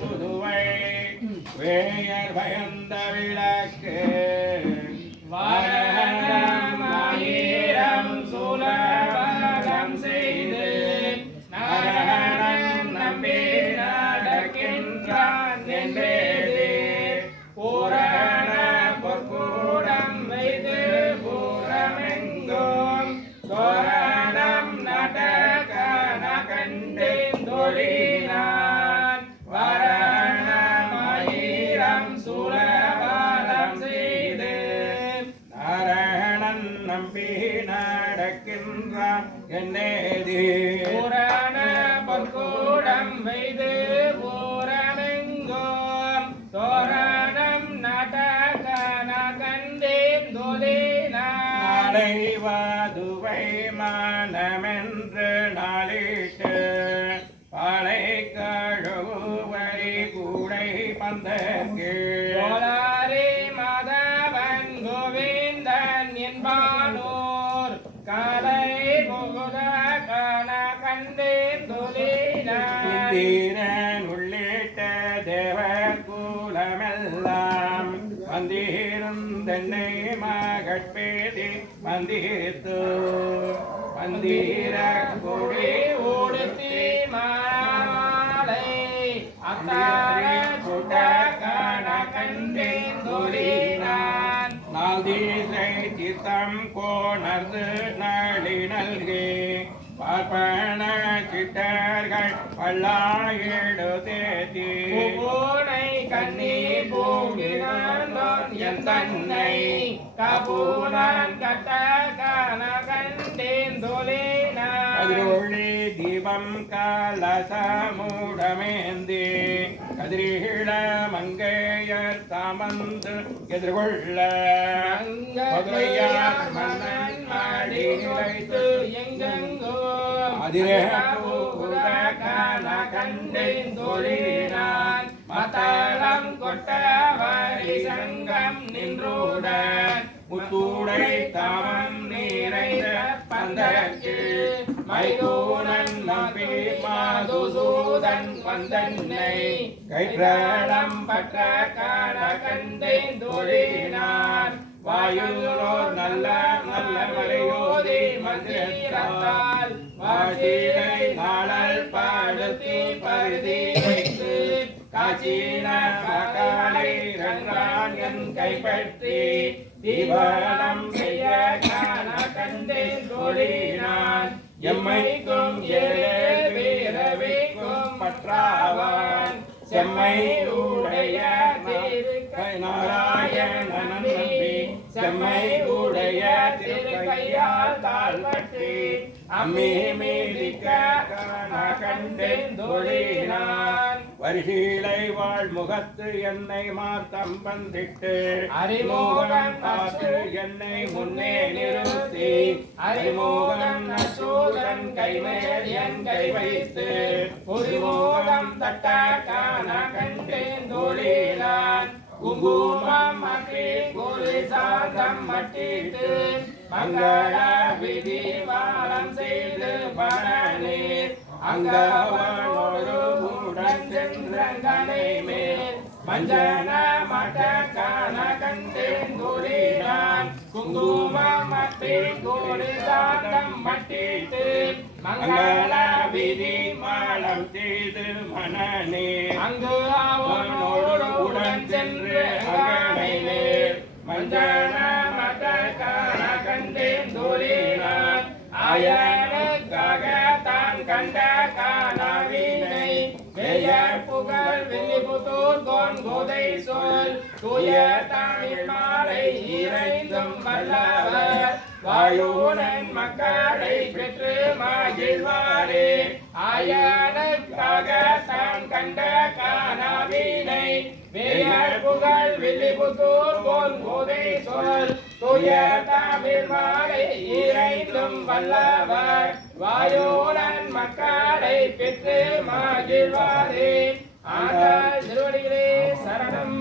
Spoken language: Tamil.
புதுவை வேயர் பயந்த விளக்கு வாரணமாயிரம் சூலபாகம் செய்து நாரணன் நம்பி நடக்கின்றான் என்பதே பூரண பொற்கூடம் வைத்து பூரமெங்கும் தோரணம் நடக்கன கண்டேன் தொழினான் வாரணமாயிரம் சூலபாகம் செய்து நாரணன் நம்பி நடக்கின்றான் என்னேதி பூரண பொற்கூடம் வைத்து பூரமெங்கும் தோரணம் நடக்கன கண்டேன் தொழினான் வாதுவை மானமென்று நாளிட்டு பாலை கழுவரி கூடை பந்தற்கு மாதவன் கோவிந்தன் என்பானோர் காலை புகுத கன கண்டேன் தொழினான் உள்ளிட்ட தேவ கூலமெல்லாம் வந்திருந்தென்னை மகட்பேதி வந்தித்து வந்திர கொடி ஓடுத்தி மாலை அத்தார சுட்ட கன கண்டேன் தொழினான் நால்தீசை சித்தம் கோணர்ந்து நளி நல்கி பார்ப்பன சிட்டர்கள் பல்லாயிடு தேத்தி பூனை கண்ணி பூங்கினான் என் தன்னை கபூனான் கட்ட கன கண்டேன் தொழினான் கதிரொளி தீபம் கலசமுடமேந்தி கதிரிட மங்கையர் தாமந்து எதிர்கொள்ள மதுரையார் மன்னன் மாடி வைத்து எங்கெங்கோ கண்டேன் தொழினான் மத்தளம் கொட்ட வரி சங்கம் நின்றுடன் முத்தூடை தாமம் நீரைந்த பந்தற்கு மைதூனன் நம்பி மாதுசூதன் வந்தன்னை கைப்பிரளம் பற்ற காண கண்டேன் தொழினான் வாயுள்ளோர் நல்ல நல்ல மலையோதி மந்திரத்தால் வாசியை நாளல் படுத்தி பருதி வைத்து காட்சின மகாலை ரங்கான் என் கைப்பற்றி தீபனம் செய்ய காண கண்டேன் தொழினான் எம்மைக்கும் ஏழே வீரவிக்கும் பற்றாவான் செம்மை உடைய நாராயணன் நம்பி செம்மை உடைய திருக்கையால் தாழ்வற்றி அம்மி மீதிக்க கண்டேன் தொழினான் வருகீழை வாழ் முகத்து என்னை மார்த்தம் வந்திட்டு அறிமுகம் பார்த்து என்னை முன்னே நிறுத்தி அறிமுகம் நசூதன் கைமேல் என் கை வைத்து புரிமுகம் தட்ட காண கண்டேன் தொழினான் குங்குமம் மட்டி கூறி சாதம் மட்டிட்டு மங்கள விதி வாரம் செய்து பரணீர் அங்கவனோடு உடன் சென்றங்கனை மேல் மஞ்சன மட்ட காண கண்டேன் தொழினான் குங்குமம் மட்டி கூறி சாதம் மட்டிட்டு மங்கள விதி மாலம் செய்து மனநே அங்கு அவனோடு உடன் சென்று அங்கனை மேல் மஞ்சன மட்ட காண கண்டேன் தொழினான் ஆயனுக்காக தான் கண்ட காணவினை பெயர் புகழ் வெள்ளிபுத்தூர் கோன் கோதை சொல் தூய தமிழ் மாலை இறைந்தும் வல்லவர் வாயுனன் மக்களை பெற்று மகிழ்வாரே ஆயனுக்காக தான் கண்ட காணவினை பெயர் புகழ் வெள்ளிபுத்தூர் கோன் கோதை சொல் தூய தமிழ் மாலை இறைந்தும் வல்லவர் வாயுனன் மக்களை பெற்று மகிழ்வாரே ஆண்டாள் திருவடிகளே சரணம்.